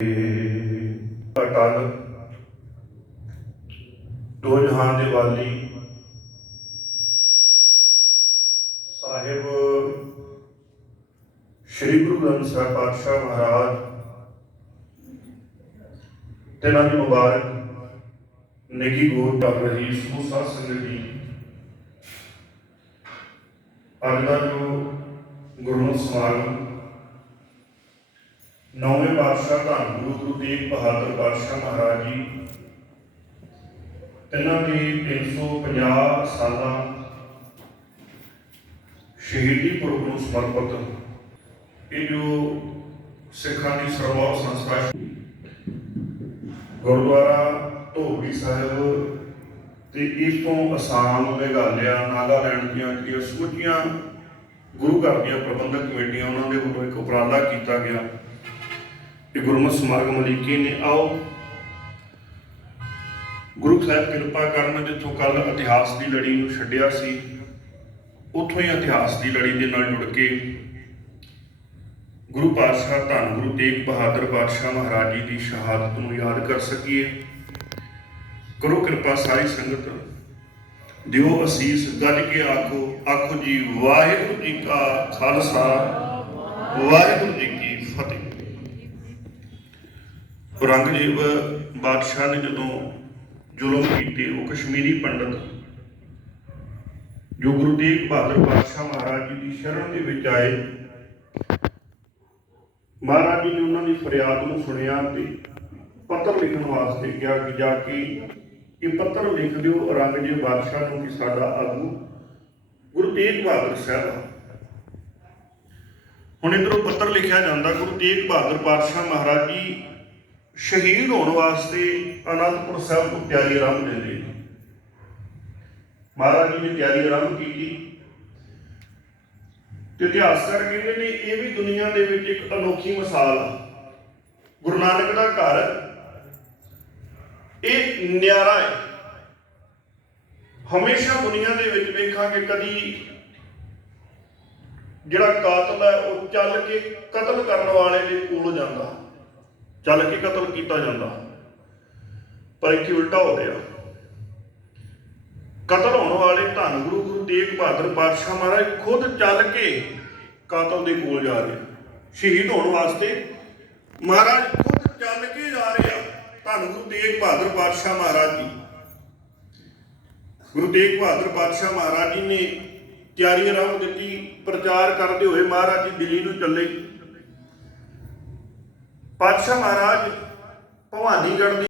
ਅਟਲ ਦੋ ਜਹਾਨ ਦੇ ਵਾਲੀ ਸਾਹਿਬ ਸ੍ਰੀ ਗੁਰੂ ਗ੍ਰੰਥ ਸਾਹਿਬ ਪਾਤਸ਼ਾਹ ਮਹਾਰਾਜ, ਤਿਨਾਂ ਦੀ ਮੁਬਾਰਕ ਨਿੱਘੀ ਗੋਰ ਕਰ ਰਹੀ ਸਮੂਹ ਸਾਧ ਸੰਗਤ ਜੀ ਅੱਜ ਦਾ ਜੋ ਗੁਰਮਤਿ ਸਮਾਗਮ ਨੌਵੇਂ ਪਾਤਸ਼ਾਹ ਧੰਨ ਗੁਰੂ ਗੁਰੂ ਤੇਗ ਬਹਾਦਰ ਪਾਤਸ਼ਾਹ ਮਹਾਰਾਜ ਜੀ। ਤਿੰਨਾਂ ਦੀ 350 ਸਾਲਾਂ ਸ਼ਹੀਦੀ ਪੁਰਬ ਨੂੰ ਸਮਰਪਿਤ। ਇਹ ਜੋ ਸਿੱਖਾਂ ਦੀ ਸਰਵਉੱਚ ਸੰਸਥਾ ਗੁਰਦੁਆਰਾ ਧੋਬੀ ਸਾਹਿਬ ਤੇ ਇਸ ਤੋਂ ਅਸਾਮ ਮੇਘਾਲਿਆ, ਨਾਗਾਲੈਂਡ ਦੀਆਂ ਜਿਹੜੀਆਂ ਸਮੁੱਚੀਆਂ ਗੁਰੂ ਘਰ ਦੀਆਂ ਪ੍ਰਬੰਧਕ ਕਮੇਟੀਆਂ, ਉਹਨਾਂ ਦੇ ਵੱਲੋਂ ਇੱਕ ਉਪਰਾਲਾ ਕੀਤਾ ਗਿਆ। ਇਹ ਗੁਰਮਤਿ ਸਮਾਗਮ ਲਿਖੀ ਨੇ ਆਓ। ਗੁਰੂ ਸਾਹਿਬ ਕਿਰਪਾ ਕਰਨ ਜਿੱਥੋਂ ਕੱਲ ਇਤਿਹਾਸ ਦੀ ਲੜੀ ਨੂੰ ਛੱਡਿਆ ਸੀ, ਉੱਥੋਂ ਹੀ ਇਤਿਹਾਸ ਦੀ ਲੜੀ ਦੇ ਨਾਲ ਜੁੜ ਕੇ ਗੁਰੂ ਪਾਤਸ਼ਾਹ ਧੰਨ ਗੁਰੂ ਤੇਗ ਬਹਾਦਰ ਪਾਤਸ਼ਾਹ ਮਹਾਰਾਜ ਜੀ ਦੀ ਸ਼ਹਾਦਤ ਨੂੰ ਯਾਦ ਕਰ ਸਕੀਏ। ਕਰੋ ਕਿਰਪਾ ਸਾਰੀ ਸੰਗਤ। ਦਿਓ ਅਸੀਸ, ਗੱਜ ਕੇ ਆਖੋ ਆਖੋ ਜੀ, ਵਾਹਿਗੁਰੂ ਜੀ ਕਾ ਖਾਲਸਾ, ਵਾਹਿਗੁਰੂ ਜੀ ਕੀ ਫਤਿਹ। ਔਰੰਗਜ਼ੇਬ ਬਾਦਸ਼ਾਹ ਨੇ ਜਦੋਂ ਜ਼ੁਲਮ ਕੀਤੇ, ਉਹ ਕਸ਼ਮੀਰੀ ਪੰਡਤ ਜੋ ਗੁਰੂ ਤੇਗ ਬਹਾਦਰ ਪਾਤਸ਼ਾਹ ਮਹਾਰਾਜ ਜੀ ਦੀ ਸ਼ਰਨ ਦੇ ਵਿੱਚ ਆਏ, ਮਹਾਰਾਜ ਜੀ ਨੇ ਉਹਨਾਂ ਦੀ ਫਰਿਆਦ ਨੂੰ ਸੁਣਿਆ ਤੇ ਪੱਤਰ ਲਿਖਣ ਵਾਸਤੇ ਕਿਹਾ ਕਿ ਜਾ ਕੇ ਇਹ ਪੱਤਰ ਲਿਖ ਦਿਓ ਔਰੰਗਜ਼ੇਬ ਬਾਦਸ਼ਾਹ ਨੂੰ ਕਿ ਸਾਡਾ ਆਗੂ ਗੁਰੂ ਤੇਗ ਬਹਾਦਰ ਸਾਹਿਬ ਹੁਣ ਇਧਰੋਂ ਪੱਤਰ ਲਿਖਿਆ ਜਾਂਦਾ, ਗੁਰੂ ਤੇਗ ਬਹਾਦਰ ਪਾਤਸ਼ਾਹ ਮਹਾਰਾਜ ਜੀ ਸ਼ਹੀਦ ਹੋਣ ਵਾਸਤੇ ਅਨੰਦਪੁਰ ਸਾਹਿਬ ਤੋਂ ਤਿਆਰੀ ਆਰੰਭ ਦਿੰਦੇ ਨੇ ਮਹਾਰਾਜ ਜੀ ਨੇ ਤਿਆਰੀ ਆਰੰਭ ਕੀਤੀ। ਤੇ ਇਤਿਹਾਸਕਾਰ ਕਹਿੰਦੇ ਨੇ, ਇਹ ਵੀ ਦੁਨੀਆ ਦੇ ਵਿੱਚ ਇੱਕ ਅਨੋਖੀ ਮਿਸਾਲ ਆ। ਗੁਰੂ ਨਾਨਕ ਦਾ ਘਰ ਇਹ ਨਿਆਰਾ ਹੈ। ਹਮੇਸ਼ਾ ਦੁਨੀਆ ਦੇ ਵਿੱਚ ਵੇਖਾਂਗੇ ਕਦੀ ਜਿਹੜਾ ਕਾਤਲ ਹੈ, ਉਹ ਚੱਲ ਕੇ ਕਤਲ ਕਰਨ ਵਾਲੇ ਦੇ ਕੋਲ ਜਾਂਦਾ। ਚੱਲ ਕੇ ਕਤਲ ਕੀਤਾ ਜਾਂਦਾ। ਪਰ ਇੱਥੇ ਉਲਟਾ ਹੋ ਰਿਹਾ ਕਤਲ ਹੋਣ ਵਾਲੇ ਧੰਨ ਗੁਰੂ ਗੁਰੂ ਤੇਗ ਬਹਾਦਰ ਪਾਤਸ਼ਾਹ ਮਹਾਰਾਜ ਖੁਦ ਚੱਲ ਕੇ ਕਾਤਲ ਦੇ ਕੋਲ ਜਾ ਰਹੇ। ਸ਼ਹੀਦ ਹੋਣ ਵਾਸਤੇ ਮਹਾਰਾਜ ਖੁਦ ਚੱਲ ਕੇ ਜਾ ਰਹੇ ਆ ਧੰਨ ਗੁਰੂ ਤੇਗ ਬਹਾਦਰ ਪਾਤਸ਼ਾਹ ਮਹਾਰਾਜ ਜੀ। ਗੁਰੂ ਤੇਗ ਬਹਾਦਰ ਪਾਤਸ਼ਾਹ ਮਹਾਰਾਜ ਜੀ ਨੇ ਤਿਆਰੀ ਆਰੰਭ ਦਿੱਤੀ, ਪ੍ਰਚਾਰ ਕਰਦੇ ਹੋਏ ਮਹਾਰਾਜ ਜੀ ਦਿੱਲੀ ਨੂੰ ਚੱਲੇ। ਪਾਤਸ਼ਾਹ ਮਹਾਰਾਜ ਭਵਾਨੀਗੜ੍ਹ ਦੀ